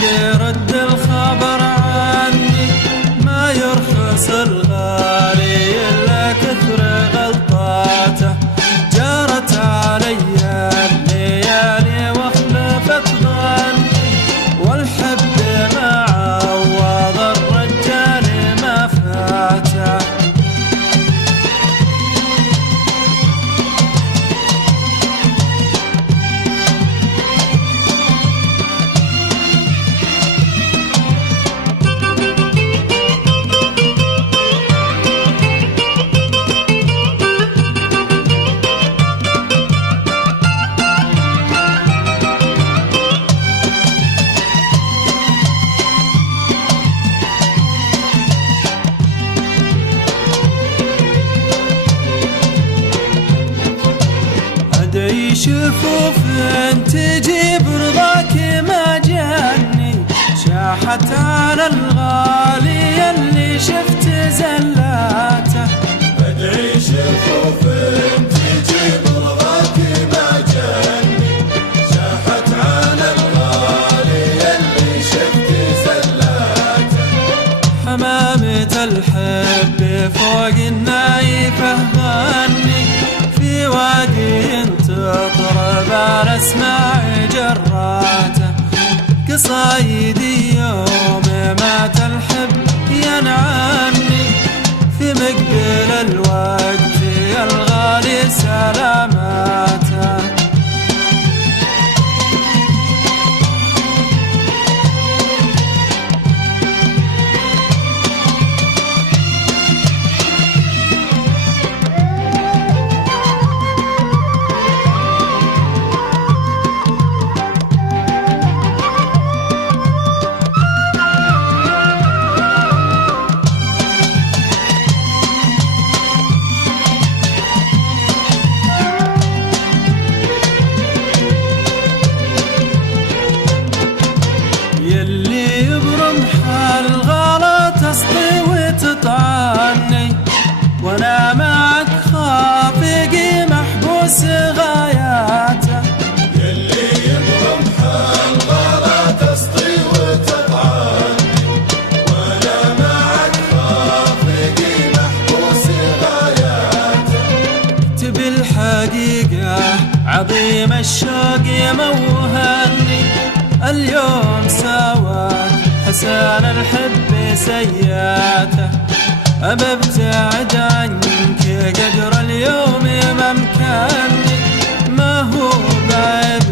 بيرد الخبر عني، ما يرخص الغالي إلا كثر غلطاته. جارت علي الليالي واخلفت ظني، والحب ما عوض الرجال ما فاته. شفوف تجيب رضاك ما جاني، شاحت على الغالي اللي شفت زلاته. ادعي شفوف تجيب رضاك ما جاني، شاحت على الغالي اللي شفت زلاته. حمامة الحب فوق النايفة غني، في وادي تطرب على اسمع جراته. قصايدي يوم مات الحب ينعني، في مقبل الوقت يا الغالي سلاماته. وانا معك خافقي محبوس غاياته. يلي يبرم حال غلا تسطي وتطعني، وانا معك خافقي محبوس غاياته. تبي الحقيقة عظيم الشوق يموهني، اليوم ساوات حسان الحب سياته. أبى ابتعد عنك قدر اليوم ممكني، ما هو بعيد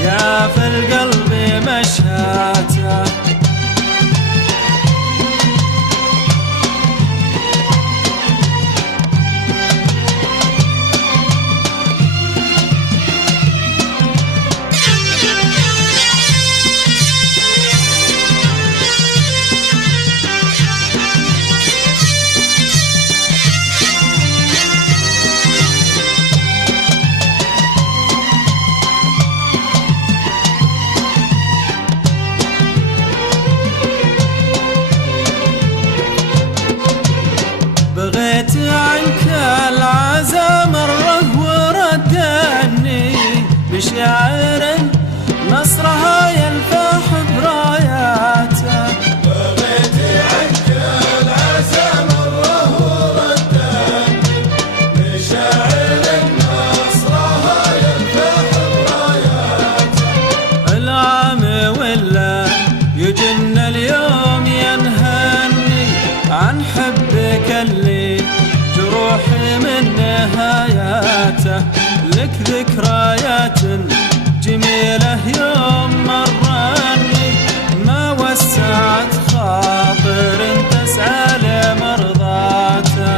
يا في القلب مشاته. بغيت عنك العزا مرة وردني، بشعر نصرها يلفح براياته. بغيت عنك العزا مرة وردني، بشعر نصرها يلفح براياته. العام ولا يجن اليوم ينهني، عن حبك اللي جروحي من نهاياته. لك ذكريات جميلة يوم مرني، ما وسعت خاطر تسعى لمرضاته.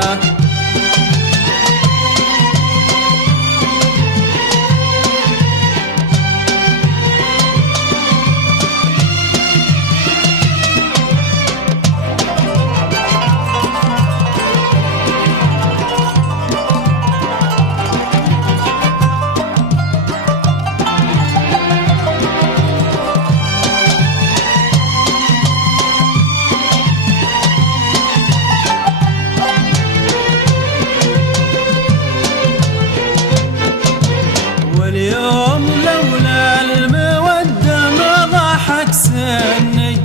عني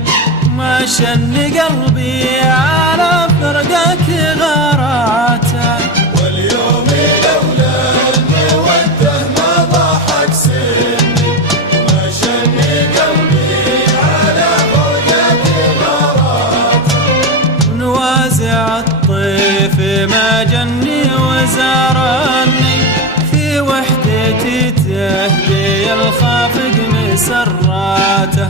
ما شن قلبي على فرقك غاراته. واليوم لولا المودة ما ضحك سني ما شن قلبي على فرقك غاراته. نوازع الطيف ما جني وزارني في وحدتي تهدي الخافق مسراته.